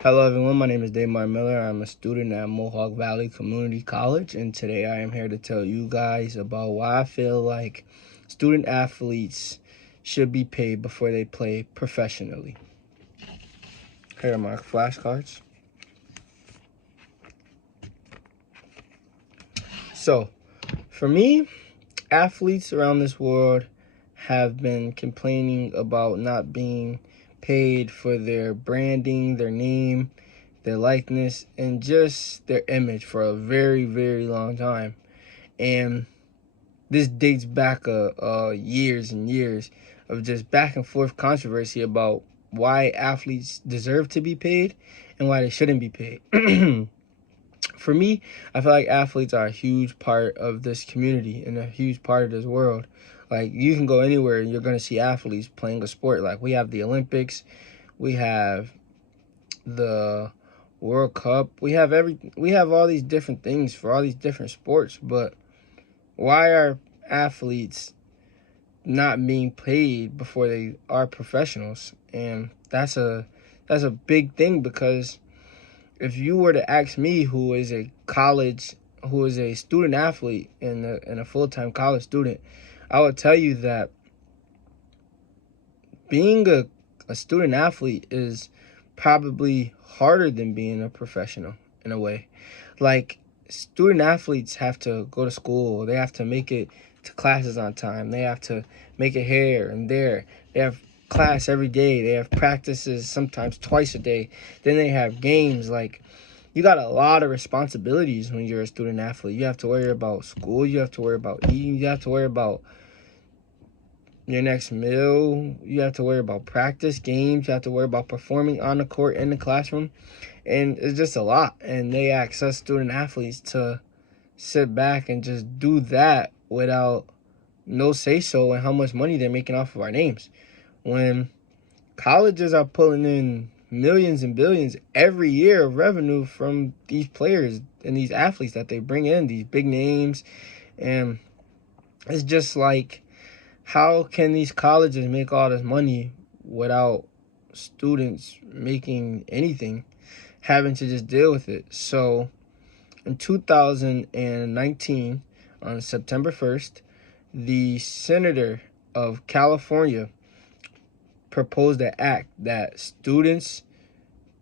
Hello everyone, my name is Damar Miller. I'm a student at Mohawk Valley Community College, and today I am here to tell you guys about why I feel like student athletes should be paid before they play professionally. Here are my flashcards. So, for me, athletes around this world have been complaining about not being paid for their branding, their name, their likeness, and just their image for a very, very long time. And this dates back years and years of just back and forth controversy about why athletes deserve to be paid and why they shouldn't be paid. For me, I feel like athletes are a huge part of this community and a huge part of this world. Like, you can go anywhere and you're going to see athletes playing a sport. Like, we have the Olympics, we have the World Cup, we have all these different things for all these different sports. But why are athletes not being paid before they are professionals? And that's a big thing, because if you were to ask me, who is a student athlete and a full-time college student, I would tell you that being a student athlete is probably harder than being a professional in a way. Like, student athletes have to go to school, they have to make it to classes on time, they have to make it here and there, they have class every day, they have practices sometimes twice a day, then they have games. Like, you got a lot of responsibilities when you're a student athlete. You have to worry about school, you have to worry about eating, you have to worry about your next meal, you have to worry about practice, games, you have to worry about performing on the court, in the classroom, and it's just a lot. And they ask us student athletes to sit back and just do that without no say so and how much money they're making off of our names, when colleges are pulling in millions and billions every year of revenue from these players and these athletes that they bring in, these big names. And it's just like, how can these colleges make all this money without students making anything, having to just deal with it? So in 2019, on September 1st, the senator of California proposed an act that students,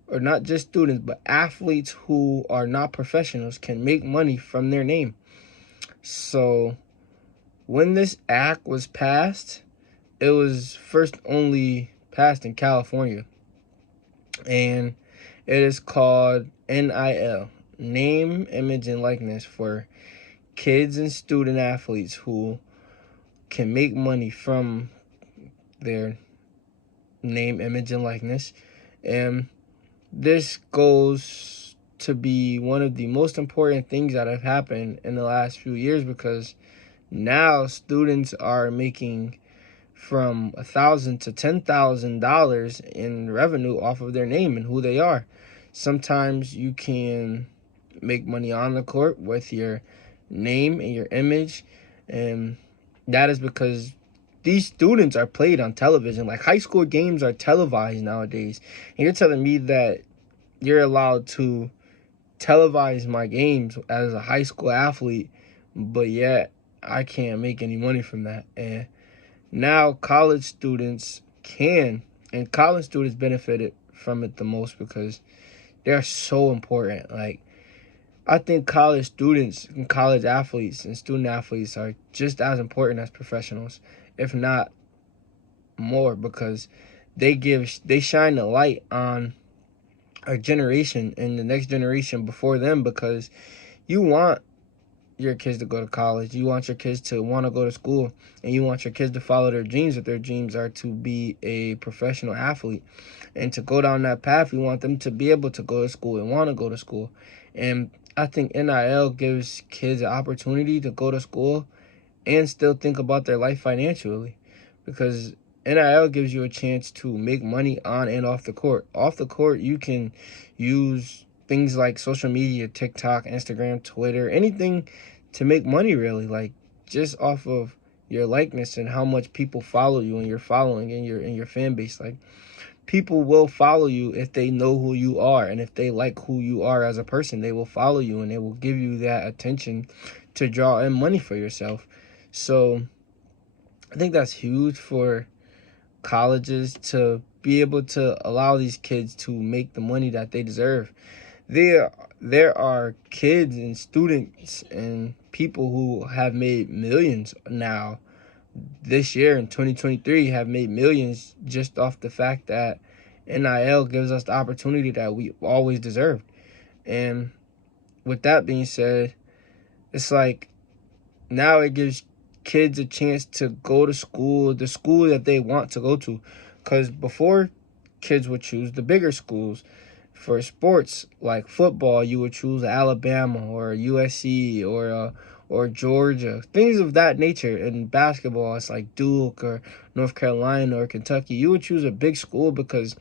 or not just students, but athletes who are not professionals, can make money from their name. So when this act was passed, it was first only passed in California, and it is called NIL, name, image, and likeness, for kids and student athletes who can make money from their name, image, and likeness. And this goes to be one of the most important things that have happened in the last few years, because now students are making from $1,000 to $10,000 in revenue off of their name and who they are. Sometimes you can make money on the court with your name and your image, and that is because these students are played on television. Like, high school games are televised nowadays, and you're telling me that you're allowed to televise my games as a high school athlete, but yet I can't make any money from that. And now college students can, and college students benefited from it the most because they're so important. Like, I think college students and college athletes and student athletes are just as important as professionals, if not more, because they shine the light on our generation and the next generation before them, because you want your kids to go to college, you want your kids to want to go to school, and you want your kids to follow their dreams. If their dreams are to be a professional athlete and to go down that path, you want them to be able to go to school and want to go to school. And I think NIL gives kids an opportunity to go to school and still think about their life financially, because NIL gives you a chance to make money on and off the court. Off the court, you can use things like social media, TikTok, Instagram, Twitter, anything to make money, really, like just off of your likeness and how much people follow you and your following and your fan base. Like, people will follow you if they know who you are, and if they like who you are as a person, they will follow you and they will give you that attention to draw in money for yourself. So I think that's huge for colleges to be able to allow these kids to make the money that they deserve. There are kids and students and people who have made millions now this year in 2023, have made millions just off the fact that NIL gives us the opportunity that we always deserved. And with that being said, it's like now it gives kids a chance to go to school, the school that they want to go to. Because before, kids would choose the bigger schools. For sports like football, you would choose Alabama or USC or Georgia, things of that nature. In basketball, it's like Duke or North Carolina or Kentucky. You would choose a big school because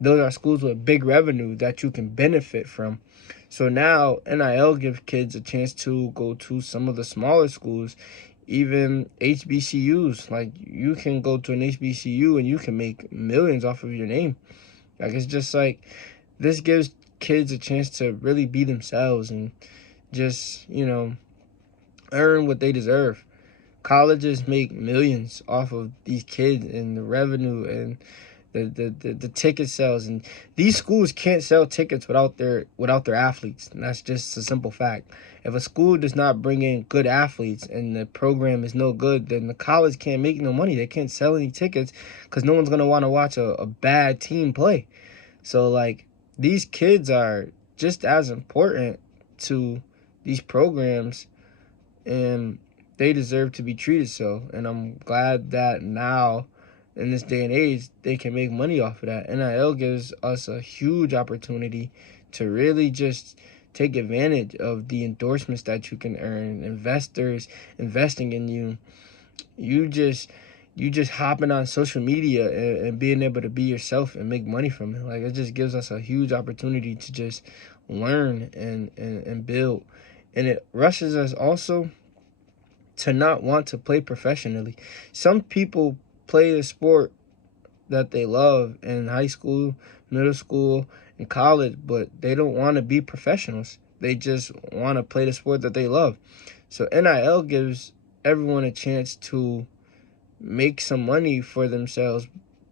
those are schools with big revenue that you can benefit from. So now NIL gives kids a chance to go to some of the smaller schools, even HBCUs. Like, you can go to an HBCU and you can make millions off of your name. Like, it's just like, this gives kids a chance to really be themselves and just, earn what they deserve. Colleges make millions off of these kids and the revenue and the ticket sales, and these schools can't sell tickets without their athletes, and that's just a simple fact. If a school does not bring in good athletes and the program is no good, then the college can't make no money. They can't sell any tickets because no one's going to want to watch a bad team play. So, like, these kids are just as important to these programs, and they deserve to be treated so. And I'm glad that now, in this day and age, they can make money off of that. NIL gives us a huge opportunity to really just take advantage of the endorsements that you can earn, investors investing in you, you just hopping on social media and being able to be yourself and make money from it. Like, it just gives us a huge opportunity to just learn and build. And it rushes us also to not want to play professionally. Some people play the sport that they love in high school, middle school, and college, but they don't want to be professionals. They just want to play the sport that they love. So NIL gives everyone a chance to make some money for themselves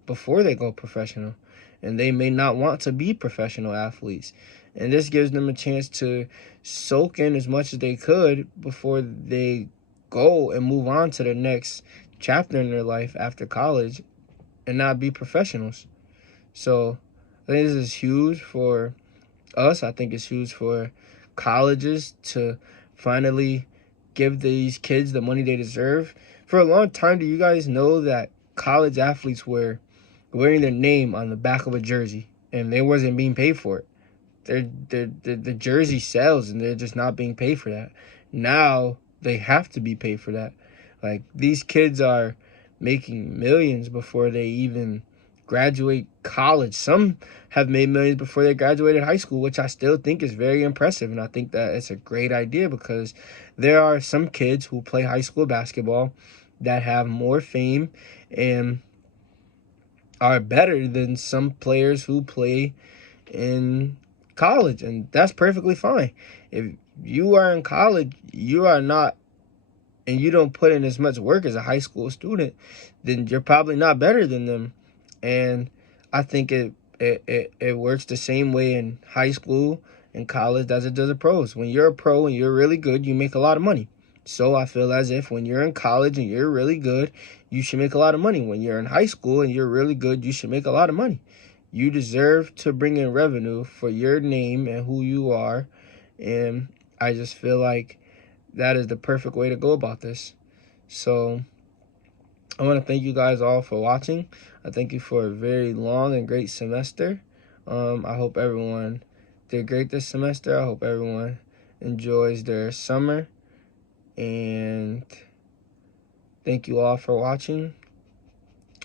before they go professional. And they may not want to be professional athletes. And this gives them a chance to soak in as much as they could before they go and move on to the next chapter in their life after college and not be professionals. So I think this is huge for us. I think it's huge for colleges to finally give these kids the money they deserve. For a long time, do you guys know that college athletes were wearing their name on the back of a jersey and they wasn't being paid for it? The jersey sells and they're just not being paid for that. Now they have to be paid for that. Like, these kids are making millions before they even graduate college. Some have made millions before they graduated high school, which I still think is very impressive. And I think that it's a great idea because there are some kids who play high school basketball that have more fame and are better than some players who play in college, and that's perfectly fine. If you are in college, you are not, and you don't put in as much work as a high school student, then you're probably not better than them. And I think it works the same way in high school and college as it does at pros. When you're a pro and you're really good, you make a lot of money. So I feel as if when you're in college and you're really good, you should make a lot of money. When you're in high school and you're really good, you should make a lot of money. You deserve to bring in revenue for your name and who you are. And I just feel like that is the perfect way to go about this. So I want to thank you guys all for watching. I thank you for a very long and great semester. I hope everyone did great this semester. I hope everyone enjoys their summer. And thank you all for watching.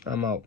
I'm out.